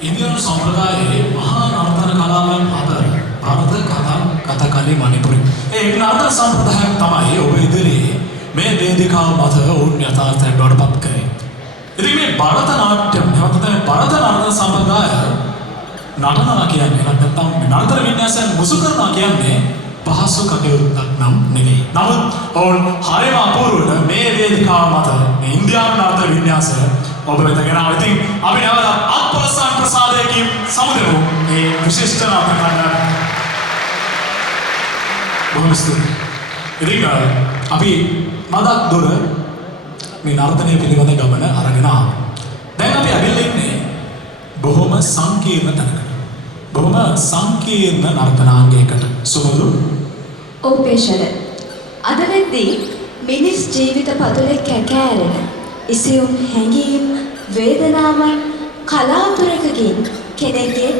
ඉන්දියානු සම්ප්‍රදායේ මහා නර්තන කලාවන් අතර භාරත කථකලි මණිපුරි. ඒ නර්තන සම්ප්‍රදායක් තමයි ඔබ ඉදිරියේ මේ වේදිකාව මත ඔවුන් යථාර්ථයට බවට පත් කරේ. ඉතින් මේ භරත නාට්‍යම් නැවත භරත නර්තන සම්ප්‍රදාය නටනවා කියන්නේ නැත්නම් නර්තන වින්‍යාසයන් මුසු කරනවා කියන්නේ පහසු කටයුත්තක් නම් නෙවෙයි. නමුත් ඔවුන් හරිම අපූර්වව මේ වේදිකාව මත මේ ඉන්දියානු නර්තන වින්‍යාසය ඔබ වෙත ගෙනාවා. ඉතින් අපි නැවත අත්පොලසන් ප්‍රසාදයකින් සමුදෙමු මේ විශිෂ්ට නර්තන කණ්ඩායම. බොහොම ස්තුතියි. ඉතින් අපි මදක් දුර මේ නර්තනය පිළිබඳ ගමන අරගෙන ආවා. දැන් අපි ඇවිල්ලා ඉන්නේ බොහොම සංකීර්ණ තැනකට. බොහොම සංකීර්ණ නර්තනාංගයකට. සුමුදු ඕපේෂණ අද වෙද්දී මිනිස් ජීවිත පතුලේ කැකෑරෙන ඉසියුම් හැඟීම් වේදනාවන් කලාතුරකකින් කෙනෙක්ගේ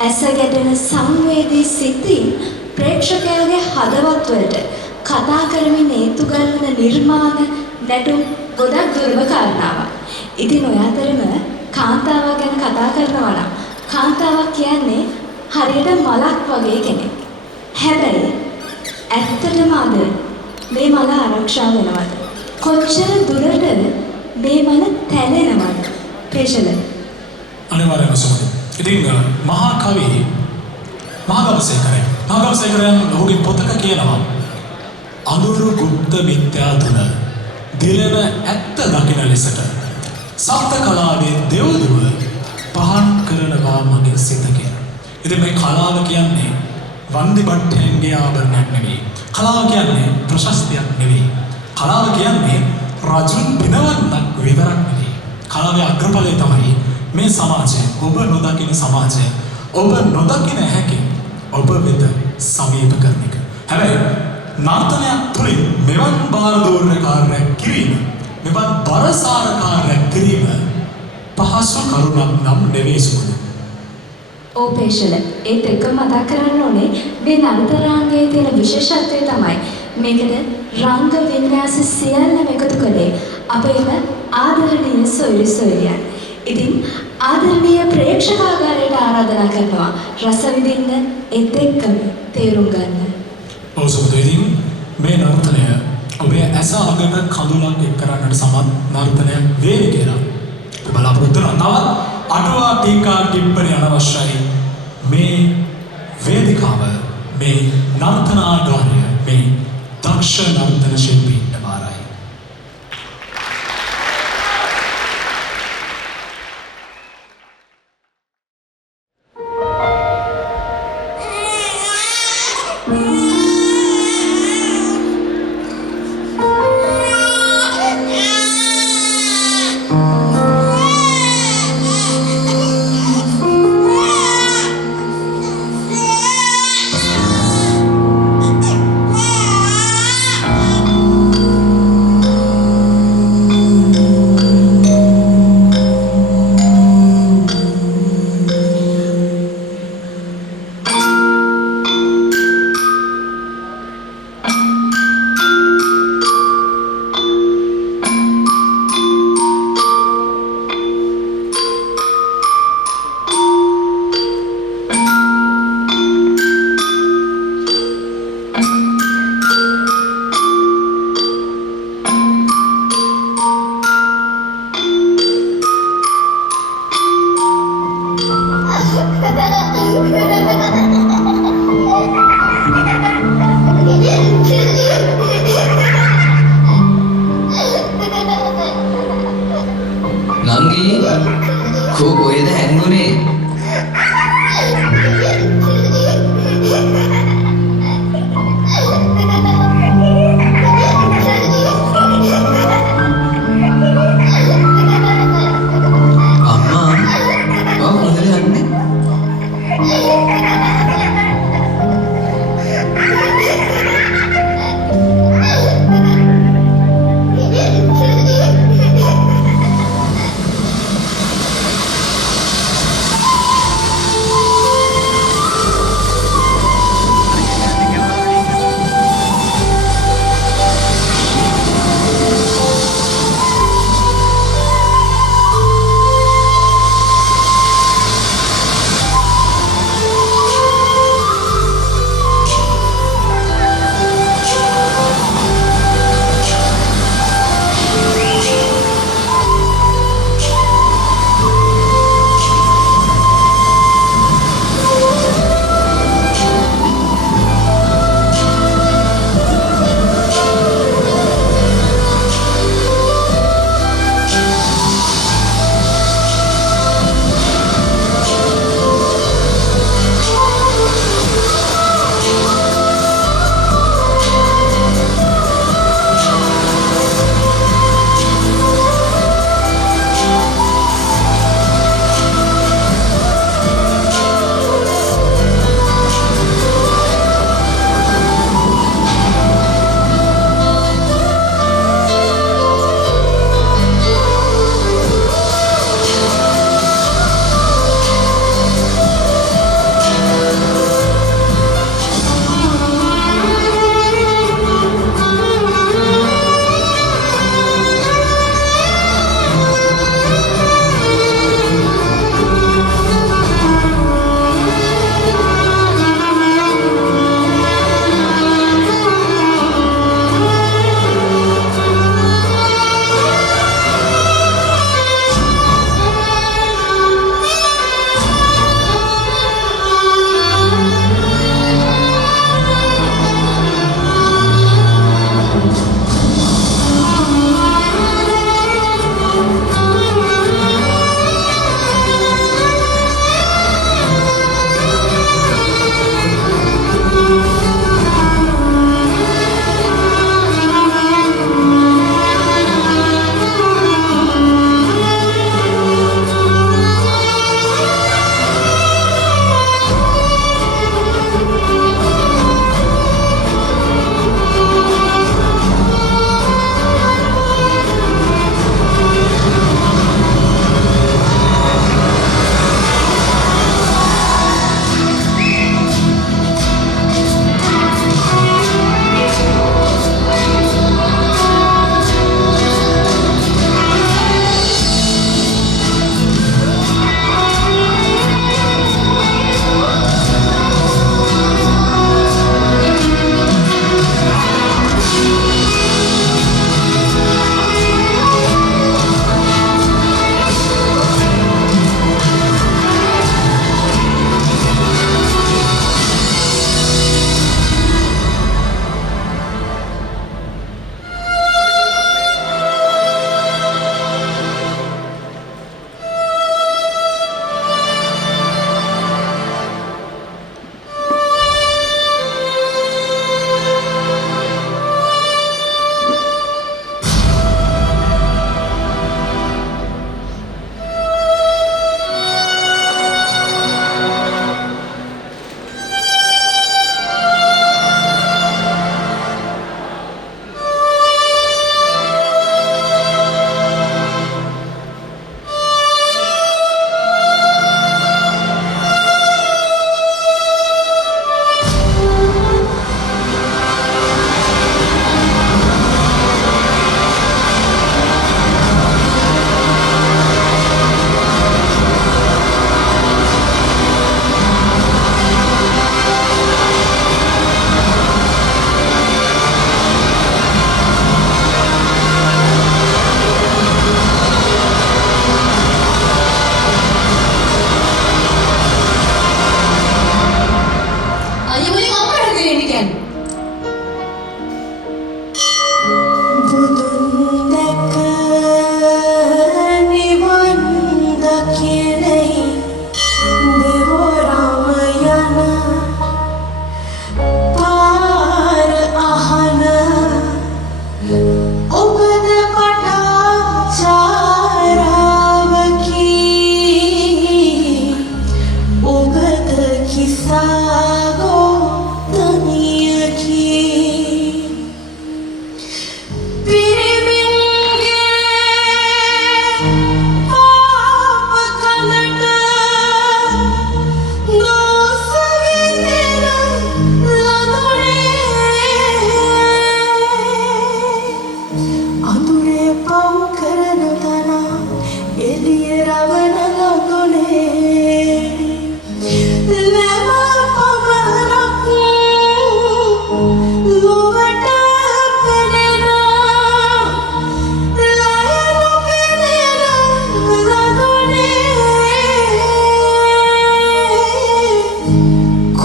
ඇස ගැටෙන සංවේදී සිතින් ප්‍රේක්ෂකයාගේ හදවත් වලට කතා කරමින් හේතු ගන්න නිර්මාණ නැටුම් ගොඩක් දුර්ලභ කාරණාවක්. ඉතින් ඔය අතරම කාන්තාවක් ගැන කතා කරනවා නම් කාන්තාවක් කියන්නේ හරියට මලක් වගේ කෙනෙක්. හැබැයි ඇත්තටම අද මේ මල ආරක්ෂා වෙනවද? කොච්චර දුරට මේ මල තැලෙනවද? පේෂල අනිවාර්යයෙන්ම සුමුදු. ඉතින් මහා කවි මහාගමසේකරයන් ඔහුගේ පොතක කියනවා අනුරු ගුප්ත මිත්‍යා තුන දිලන ඇත්ත දකින ලෙසට සප්ත කලාවේ දෙව්දුව පහන් කරනවා මගේ සිත කියලා. ඉතින් මේ කලාව කියන්නේ වන්දි භට්ටයන්ගේ ආභරණයක් නෙවෙයි. කලාව කියන්නේ ප්‍රශස්තියක් නෙවෙයි. කලාව කියන්නේ රජුන් පිනවන්නක් විතරක් නෙවෙයි. කලාවේ අග්‍රඵලය තමයි මේ සමාජය, ඔබ නොදකින සමාජය, ඔබ නොදකින හැකි ඔබ වෙත සමීප කරන එක. හැබැයි නර්තනයක් තුළින් මෙවන් බාරදූර්ය කාර්යයක් කිරීම, මෙවන් බරසාර කාර්යයක් කිරීම පහසු කරුණක් නම් නෙවෙයි සුමුදු. ඕපේෂල ඒත් එක මතක් කරන්න ඕනේ මේ නර්තනාංගයේ තියෙන විශේෂත්වය තමයි මේකද රංග වින්‍යාස සියල්ලම එකතු කළේ අපේම ආදරණීය සොයුරියන්. ඉතින් ආදරණීය ප්‍රේක්ෂකාගාරයට ආරාධනා කරනවා රස විඳින්න ඒත් එක්කම තේරුම් ගන්න. ඔව් සුමුදු. ඉතින් මේ නර්තනය ඔබේ ඇස අගට කඳුලක් එක් කරන්නට සමත් නර්තනයක් වේවි කියලා බලාපොරොත්තු වෙනවා. තවත් අටුවා ටීකා ටිප්පණි අනවශ්‍යයි. මේ වේදිකාව, මේ නර්තනාගාරය, මේ දක්ෂ නර්තන ශිල්පීන්ට බාරයි.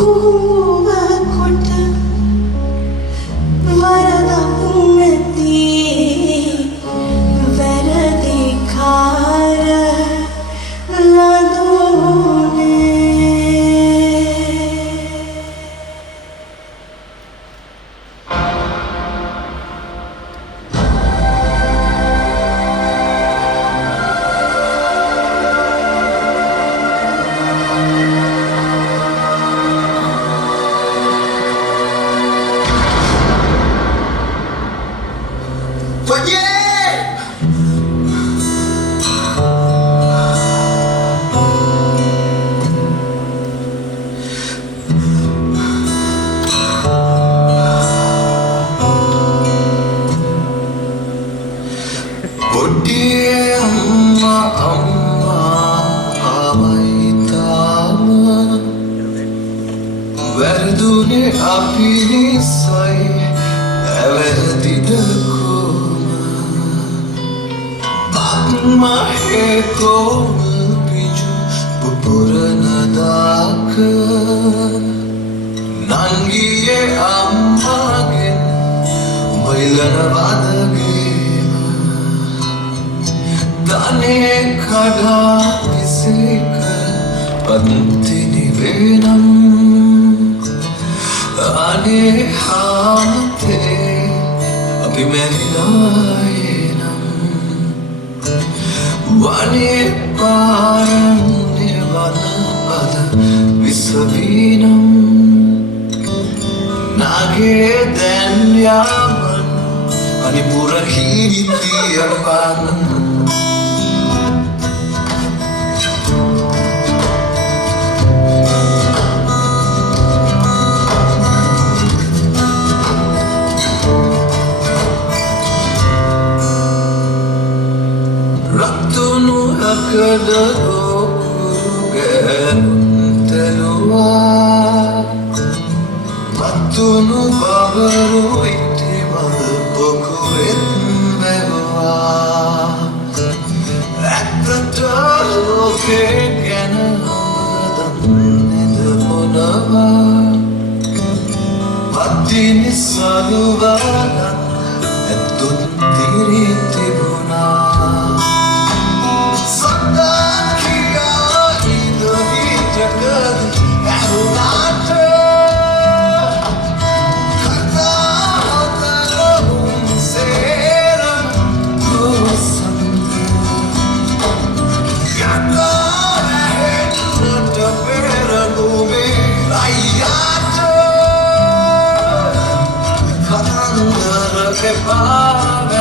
හුව කොට වරදක් නැති වැරදිකාර ලඳුනේ වැරදුනේ අපි නිසයි ඇවැරදිද කොම මහේ කොම පිජු පුපුරන දාක නංගියේ අම්මාගෙන් උඹයිලන වදගේම ධනේ කඩා විසේක පන්ති නිවෙනම් අනේ හාමතේ අපි මැරිලායනම් වනේ පාරන්නේ වනපද විසවීනම් නාගේ දැන් යාමන් අනිපුර හිරිතියපන් Kadaro kurugen telua Matunu babaru iti malpoku etmewa Attatalu kekena amadan nidamunawa Matini saluvanan etun tiritibuna Bye.